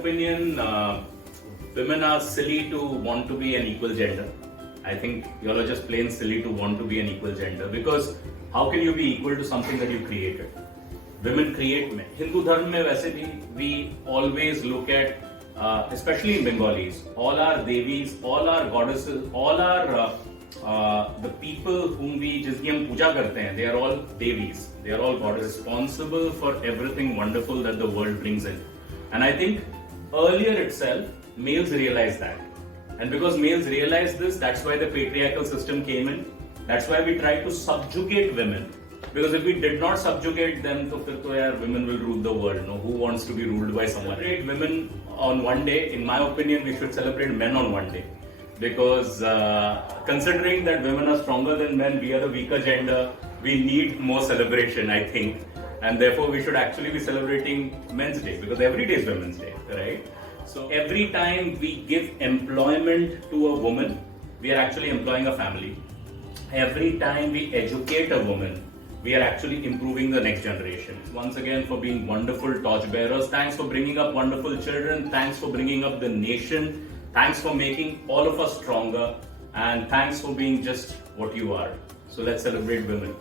opinion, women are silly to want to be an equal gender. I think you all are just plain silly to want to be an equal gender, because how can you be equal to something that you created? Women create men. Hindu dharma mein वैसे भी we always look at, especially in Bengalis, all our devis, all our goddesses, all our the people whom we जिसकी हम पूजा करते हैं, they are all devis, they are all goddesses responsible for everything wonderful that the world brings in. And I think earlier itself, males realized that. And because males realized this, that's why the patriarchal system came in. That's why we tried to subjugate women. Because if we did not subjugate them, तो फिर तो यार women will rule the world. No, who wants to be ruled by someone? Celebrate women on one day. In my opinion, we should celebrate men on one day. Because considering that women are stronger than men, we are the weaker gender. We need more celebration, I think. And therefore, we should actually be celebrating Men's Day, because every day is Women's Day, right? So every time we give employment to a woman, we are actually employing a family. Every time we educate a woman, we are actually improving the next generation. Once again, for being wonderful torchbearers. Thanks for bringing up wonderful children. Thanks for bringing up the nation. Thanks for making all of us stronger. And thanks for being just what you are. So let's celebrate women.